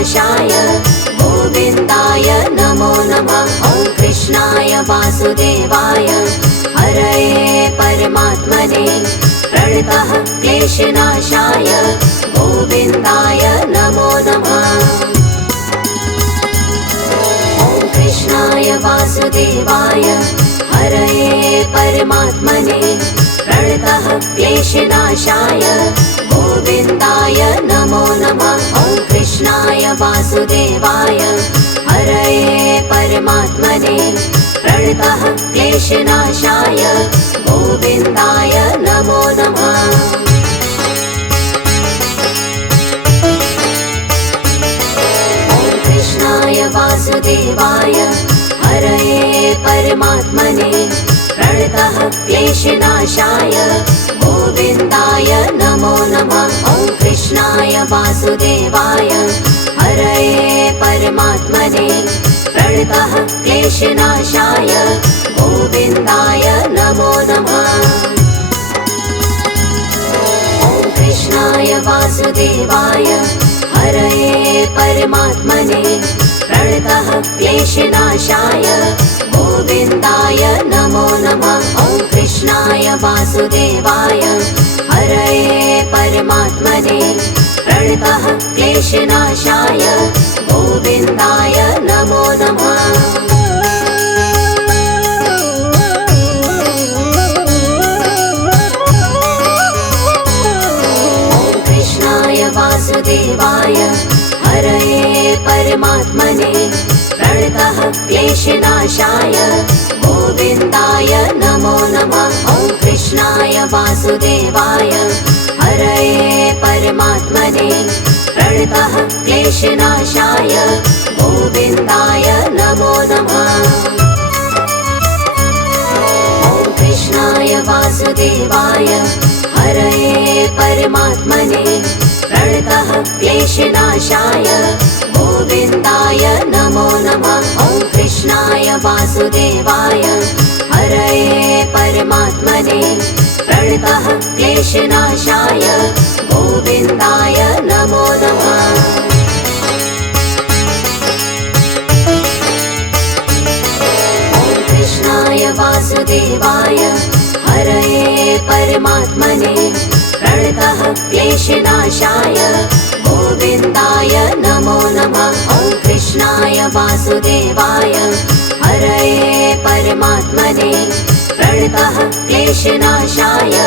क्लेशनाशाय गोविन्दाय नमो नमः। ॐ कृष्णाय वासुदेवाय हरये परमात्मने प्रणतः क्लेशनाशाय गोविन्दाय नमो नमः। ॐ कृष्णाय वासुदेवाय हरये परमात्मने प्रणतः क्लेशनाशाय गोविन्दाय नमो नमः। ॐ कृष्णाय वासुदेवाय हरये परमात्मने प्रणतः क्लेशनाशाय गोविन्दाय नमो नमः। ॐ कृष्णाय वासुदेवाय हरये परमात्मने प्रणतः क्लेशनाशाय गोविन्दाय नमो नमः। ॐ कृष्णाय वासुदेवाय हरये परमात्मने प्रणतः क्लेशनाशाय गोविन्दाय नमो नमः। ॐ कृष्णाय वासुदेवाय हरये परमात्मने प्रणतः क्लेशनाशाय गोविन्दाय नमो नमः। ॐ कृष्णाय वासुदेवाय हरये परमात्मने प्रणतः क्लेशनाशाय गोविन्दाय नमो नमः। ॐ कृष्णाय वासुदेवाय हरये परमात्मने प्रणतः क्लेशनाशाय गोविन्दाय नमो नमः। ॐ कृष्णाय वासुदेवाय हरये परमात्मने प्रणतः क्लेशनाशाय गोविन्दाय नमो नमः। ॐ कृष्णाय वासुदेवाय हरये परमात्मने प्रणतः क्लेशनाशाय गोविन्दाय नमो नमः। ॐ कृष्णाय वासुदेवाय हरये परमात्मने प्रणतः क्लेशनाशाय गोविन्दाय नमो नमः। ॐ कृष्णाय वासुदेवाय हरये परमात्मने प्रणतः क्लेशनाशाय गोविन्दाय नमो नमः। ॐ कृष्णाय वासुदेवाय हरये परमात्मने प्रणतः क्लेशनाशाय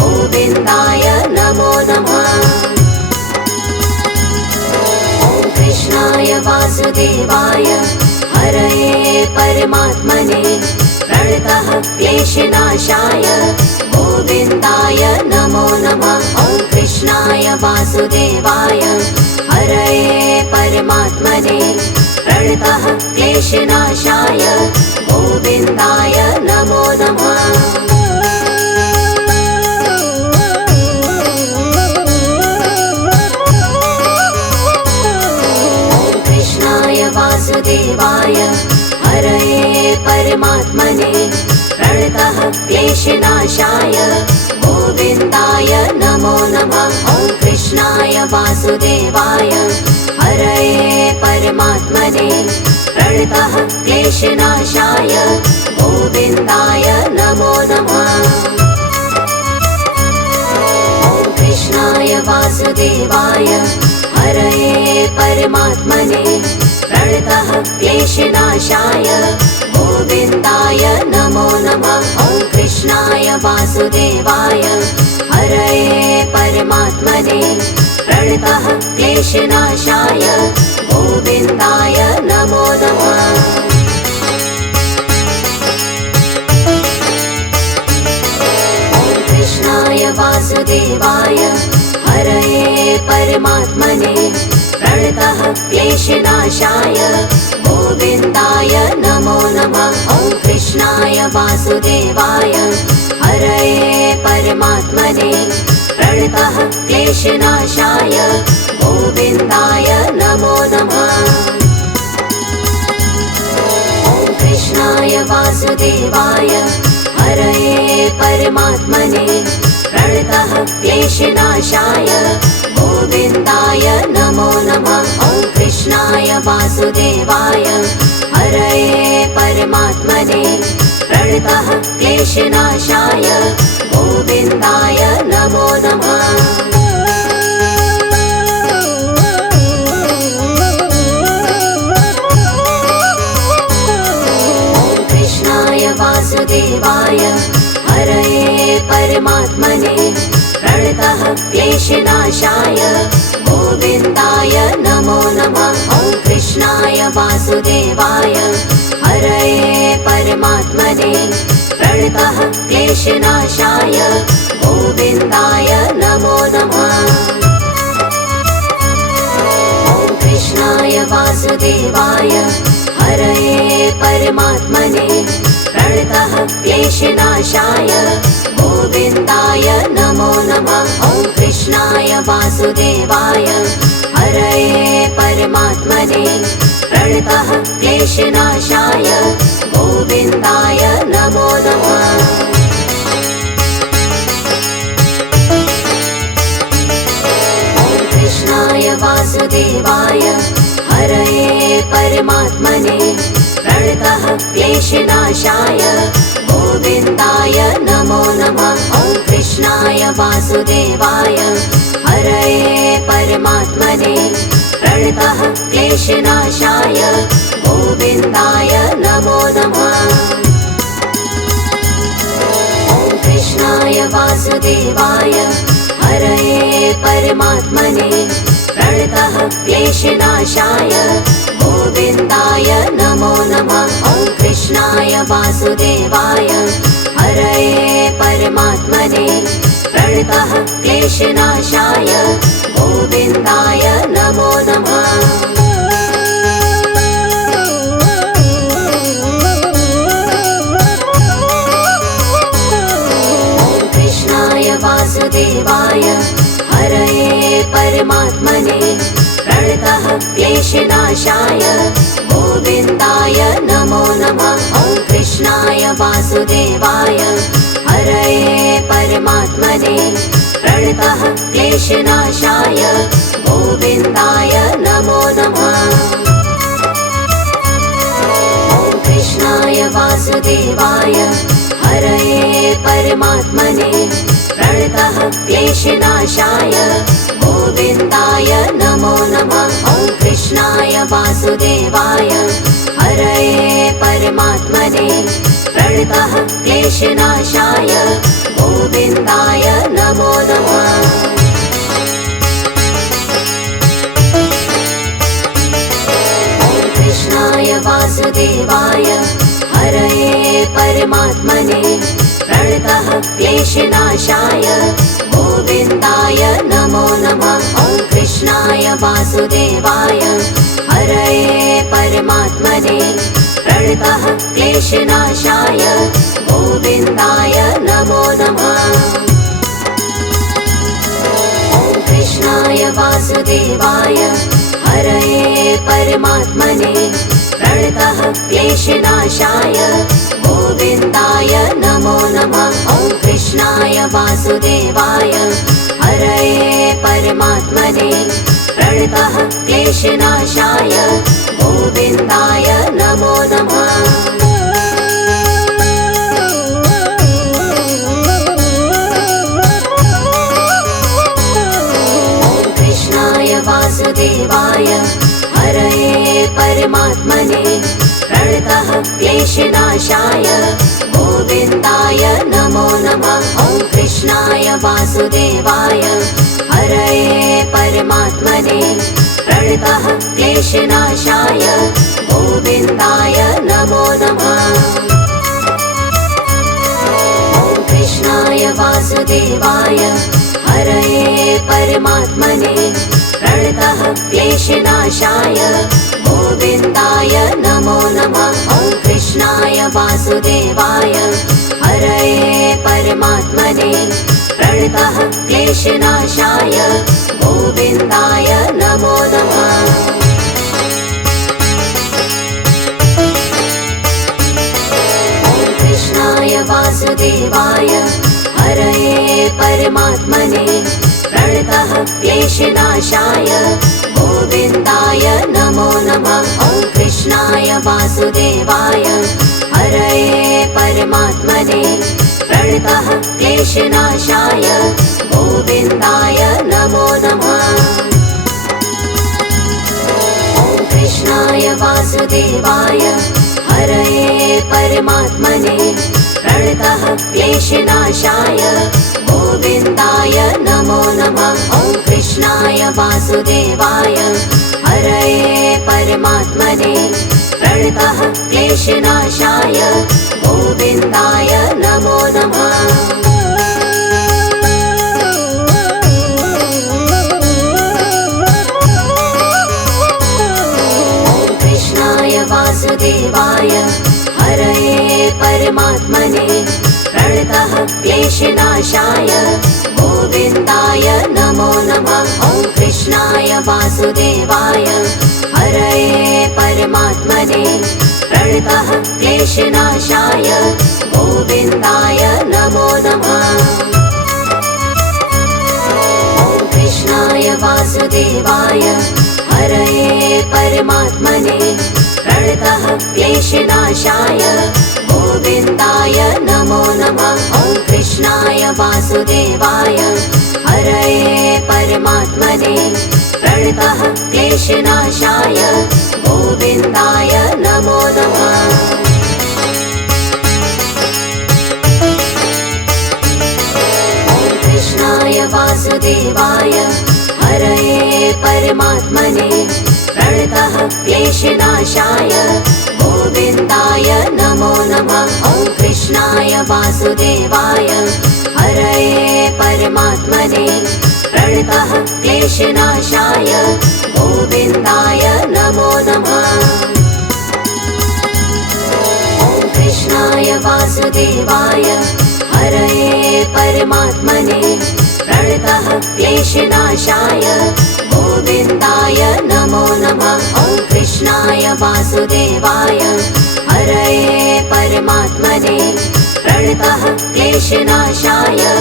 गोविन्दाय नमो नमः। ॐ कृष्णाय वासुदेवाय हरये परमात्मने प्रणतः क्लेशनाशाय गोविन्दाय नमो नमः। ॐ कृष्णाय वासुदेवाय हरये परमात्मने प्रणतः क्लेशनाशाय गोविन्दाय नमो नमः। ॐ कृष्णाय वासुदेवाय हरये परमात्मने प्रणतः क्लेशनाशाय गोविन्दाय नमो नमः। ॐ कृष्णाय वासुदेवाय हरये परमात्मने प्रणतः क्लेशनाशाय गोविन्दाय नमो नमः। ॐ कृष्णाय वासुदेवाय हरये परमात्मने प्रणतः क्लेशनाशाय गोविन्दाय नमो नमः। ॐ कृष्णाय वासुदेवाय हरये परमात्मने प्रणतः क्लेशनाशाय गोविन्दाय नमो नमः। ॐ कृष्णाय वासुदेवाय हरये परमात्मने प्रणतः क्लेशनाशाय गोविन्दाय नमो नमः। ॐ कृष्णाय वासुदेवाय हरये परमात्मने प्रणतः क्लेशनाशाय गोविन्दाय नमो नमः। ॐ कृष्णाय वासुदेवाय हरये परमात्मने प्रणतः क्लेशनाशाय गोविन्दाय नमो नमः। ॐ वासुदेवाय हरये परमात्मने प्रणतः क्लेशनाशाय गोविन्दाय नमो नमः। वासुदेवाय हरये परमात्मने प्रणतः क्लेशनाशाय गोविन्दाय नमो नमः। ॐ कृष्णाय वासुदेवाय हरये परमात्मने प्रणतः क्लेशनाशाय गोविन्दाय नमो नमः। ॐ कृष्णाय वासुदेवाय हरये परमात्मने प्रणतः क्लेशनाशाय गोविन्दाय नमो नमः। ॐ कृष्णाय वासुदेवाय हरये परमात्मने प्रणतः क्लेशनाशाय गोविन्दाय नमो नमः। ॐ कृष्णाय वासुदेवाय हरये परमात्मने प्रणतः क्लेशनाशाय गोविन्दाय नमो नमः। ॐ कृष्णाय वासुदेवाय हरये परमात्मने प्रणतः क्लेशनाशाय गोविन्दाय नमो नमः। ॐ कृष्णाय वासुदेवाय हरये परमात्मने प्रणतः क्लेशनाशाय गोविन्दाय नमो नमः। ॐ कृष्णाय वासुदेवाय हरये परमात्मने प्रणतः क्लेशनाशाय गोविन्दाय नमो नमः। ॐ कृष्णाय वासुदेवाय हरये परमात्मने प्रणतः क्लेशनाशाय गोविन्दाय नमो नमः। ॐ कृष्णाय वासुदेवाय हरये परमात्मने प्रणतः क्लेशनाशाय गोविन्दाय नमो नमः। ॐ कृष्णाय वासुदेवाय हरये परमात्मने प्रणतः क्लेशनाशाय गोविन्दाय नमो नमः। ॐ कृष्णाय वासुदेवाय हरये परमात्मने प्रणतः क्लेशनाशाय गोविन्दाय नमो नमः। ॐ कृष्णाय वासुदेवाय हरये परमात्मने प्रणतः क्लेशनाशाय गोविन्दाय नमो नमः। ॐ कृष्णाय वासुदेवाय हरये परमात्मने प्रणतः क्लेशनाशाय गोविन्दाय नमो नमः। ॐ कृष्णाय वासुदेवाय हरये परमात्मने प्रणतः क्लेशनाशाय गोविन्दाय नमो नमः। ॐ कृष्णाय वासुदेवाय हरये परमात्मने प्रणतः क्लेशनाशाय गोविन्दाय नमो नमः। ॐ कृष्णाय वासुदेवाय हरये परमात्मने प्रणतः क्लेशनाशाय गोविन्दाय नमो नमः। ॐ कृष्णाय वासुदेवाय हरये परमात्मने प्रणतः क्लेशनाशाय गोविन्दाय नमो नमः। ॐ कृष्णाय वासुदेवाय हरये परमात्मने प्रणतः क्लेशनाशाय गोविन्दाय नमो नमः। ॐ कृष्णाय वासुदेवाय हरये परमात्मने प्रणतः क्लेशनाशाय गोविन्दाय नमो नमः। ॐ कृष्णाय वासुदेवाय हरये परमात्मने प्रणतः क्लेशनाशाय गोविन्दाय नमो नमः। वासुदेवाय हरये परमात्मने प्रणतः क्लेशनाशाय गोविन्दाय नमो नमः। ॐ कृष्णाय वासुदेवाय हरये परमात्मने प्रणतः क्लेशनाशाय गोविन्दाय नमो नमः। ॐ कृष्णाय वासुदेवाय हरये परमात्मने प्रणतः क्लेशनाशाय गोविन्दाय नमो नमः। ॐ कृष्णाय वासुदेवाय हरये परमात्मने प्रणतः क्लेशनाशाय गोविन्दाय नमो नमः। ॐ कृष्णाय वासुदेवाय हरये परमात्मने प्रणतः क्लेशनाशाय गोविन्दाय नमो नमः। ॐ कृष्णाय वासुदेवाय हरये परमात्मने प्रणतः क्लेशनाशाय गोविन्दाय नमो नमः। ॐ कृष्णाय वासुदेवाय हरये परमात्मने प्रणतः क्लेशनाशाय गोविन्दाय नमो नमः। ॐ कृष्णाय वासुदेवाय हरये परमात्मने प्रणतः क्लेशनाशाय गोविन्दाय नमो नमः। ॐ कृष्णाय वासुदेवाय हरये परमात्मने प्रणतः क्लेशनाशाय गोविन्दाय नमो नमः। ॐ कृष्णाय वासुदेवाय हरये परमात्मने प्रणतः क्लेशनाशाय गोविन्दाय नमो नमः। ॐ कृष्णाय वासुदेवाय हरये परमात्मने प्रणतः क्लेशनाशाय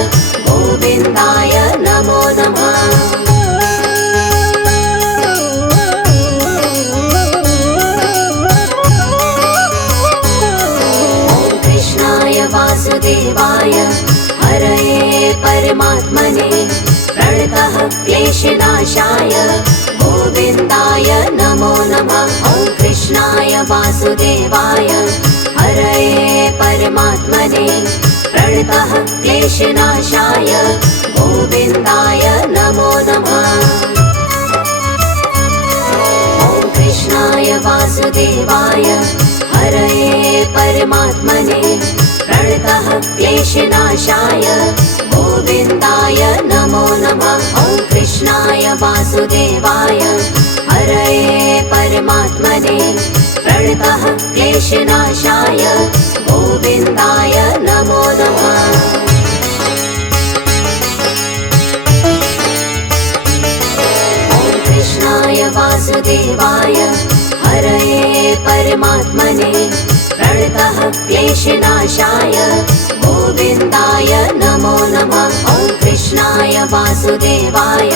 गोविन्दाय नमो नमः। ॐ कृष्णाय वासुदेवाय हरये परमात्मने प्रणतः क्लेशनाशाय गोविन्दाय नमो नमः। ॐ कृष्णाय वासुदेवाय हरये परमात्मने प्रणतः क्लेशनाशाय गोविन्दाय नमो नमः। ॐ कृष्णाय वासुदेवाय हरये परमात्मने प्रणतः क्लेशनाशाय गोविन्दाय नमो नमः। ॐ कृष्णाय वासुदेवाय हरये परमात्मने प्रणतः क्लेशनाशाय गोविन्दाय नमो नमः। ॐ कृष्णाय वासुदेवाय हरये परमात्मने प्रणतः क्लेशनाशाय गोविन्दाय नमो नमः। ॐ कृष्णाय वासुदेवाय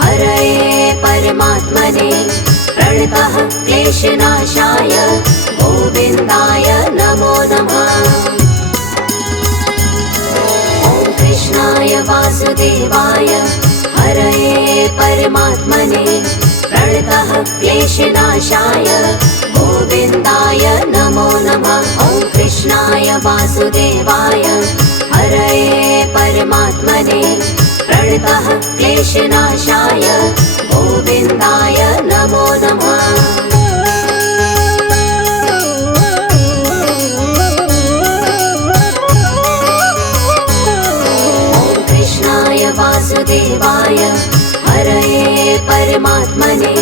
हरये परमात्मने प्रणतः क्लेशनाशाय गोविन्दाय नमो नमः। ॐ कृष्णाय वासुदेवाय हरये परमात्मने प्रणतः क्लेशनाशाय गोविन्दाय नमो नमः। ॐ कृष्णाय वासुदेवाय हरये परमात्मने प्रणतः क्लेशनाशाय गोविन्दाय नमो नमः। ॐ कृष्णाय वासुदेवाय हरये परमात्मने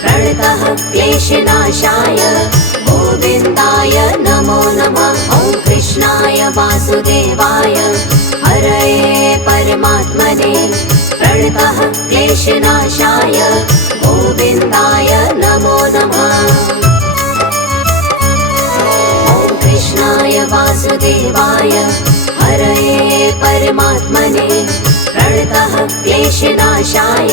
प्रणतः क्लेशनाशाय गोविन्दाय नमो नमः। ॐ कृष्णाय वासुदेवाय हरये परमात्मने प्रणतः क्लेशनाशाय गोविन्दाय नमो नमः। ॐ कृष्णाय वासुदेवाय हरये परमात्मने प्रणतः क्लेशनाशाय